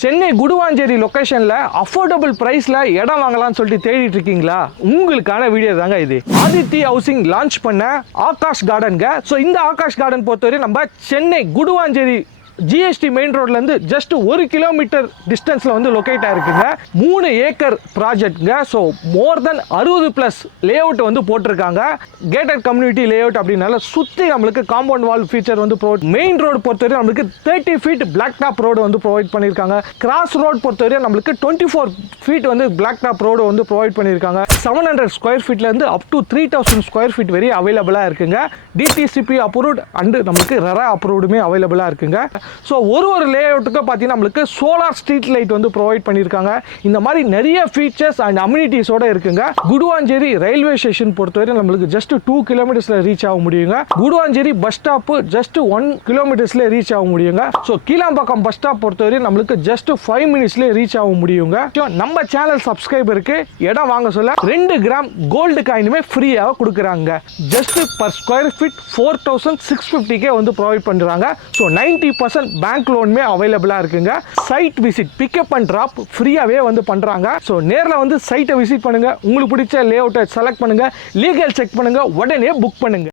Chennai Guduvancheri லொகேஷன்ல affordable பிரைஸ்ல இடம் வாங்கலாம்னு சொல்லிட்டு தேடிட்டு இருக்கீங்களா? உங்களுக்கான வீடியோ தாங்க இது. ஆதித்தி ஹவுசிங் லான்ச் பண்ண ஆகாஷ் கார்டன்ங்க. ஸோ இந்த ஆகாஷ் கார்டன் பொறுத்தவரை நம்ம சென்னை குடுவாஞ்சேரி ஜிஎஸ்டி மெயின் ரோட்ல இருந்து ஜஸ்ட் 1 கிலோமீட்டர் டிஸ்டன்ஸ்ல வந்து லொகேட் ஆயிருக்குங்க. 3 ஏக்கர் ப்ராஜெக்ட்ங்க. ஸோ மோர் தென் 60+ லே அவுட் வந்து போட்டிருக்காங்க. கேட்டட் கம்யூனிட்டி லே அவுட் அப்படின்னால சுற்றி நம்மளுக்கு காம்பவுண்ட் வால் ஃபீச்சர் வந்து மெயின் ரோடு பொறுத்தவரை நம்மளுக்கு 30 ஃபீட் பிளாக் டாப் ரோடு வந்து ப்ரொவைட் பண்ணியிருக்காங்க. கிராஸ் ரோடு பொறுத்தவரை நம்மளுக்கு 24 ஃபீட் வந்து பிளாக் டாப் ரோடு வந்து ப்ரொவைட் பண்ணியிருக்காங்க. 700 ஸ்கொயர் ஃபீட்ல இருந்து அப் டு 3000 ஸ்கொயர் ஃபீட் வரை அவைலபிளாக இருக்குங்க. டிடிசிபி அப்ரூவ்ட் அண்ட் நம்மளுக்கு ரெரா அப்ரூவ்டுமே அவைலபிளாக இருக்குங்க. ஸோ ஒரு லே அவுட்டுக்கு பார்த்தீங்கன்னா நம்மளுக்கு சோலார் ஸ்ட்ரீட் லைட் வந்து ப்ரொவைட் பண்ணியிருக்காங்க. இந்த மாதிரி நிறைய ஃபீச்சர்ஸ் அண்ட் அம்யூனிட்டிஸோட இருக்குங்க. குடுவாஞ்சேரி ரயில்வே ஸ்டேஷன் பொறுத்தவரை நம்மளுக்கு ஜஸ்ட் 2 கிலோமீட்டர்ஸ்ல ரீச் ஆக முடியுங்க. குடுவாஞ்சேரி பஸ் ஸ்டாப் ஜஸ்ட் 1 கிலோமீட்டர்ஸ்ல ரீச் ஆக முடியுங்க. ஸோ கீழாம்பாக்கம் பஸ் ஸ்டாப் பொறுத்தவரை நம்மளுக்கு ஜஸ்ட் 5 மினிட்ஸ்ல ரீச் ஆக முடியுங்க. நம்ம சேனல் சப்ஸ்கிரைபருக்கு இடம் வாங்க சொல்ல 2 கிராம் கோல்டு காயினுமே ஃப்ரீயாக கொடுக்குறாங்க. ஜஸ்ட் பர் ஸ்கொயர் ஃபீட் 4650 வந்து ப்ரொவைட் பண்றாங்க. ஸோ 90% பேங்க் லோனுமே அவைலபிளா இருக்குங்க. Site visit pickup and drop ஃப்ரீயாவே வந்து பண்றாங்க. ஸோ நேரில் வந்து சைட்டை விசிட் பண்ணுங்க. உங்களுக்கு பிடிச்ச லே அவுட்டை செலக்ட் பண்ணுங்க. லீகல் செக் பண்ணுங்க. உடனே புக் பண்ணுங்க.